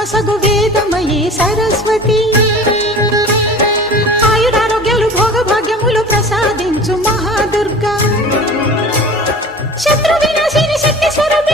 నొసగు వేదమయీ సరస్వతి ఆయురారోగ్యాలు భోగభాగ్యములు ప్రసాదించు మహాదుర్గా శత్రు వినాశిని శక్తి స్వరూపి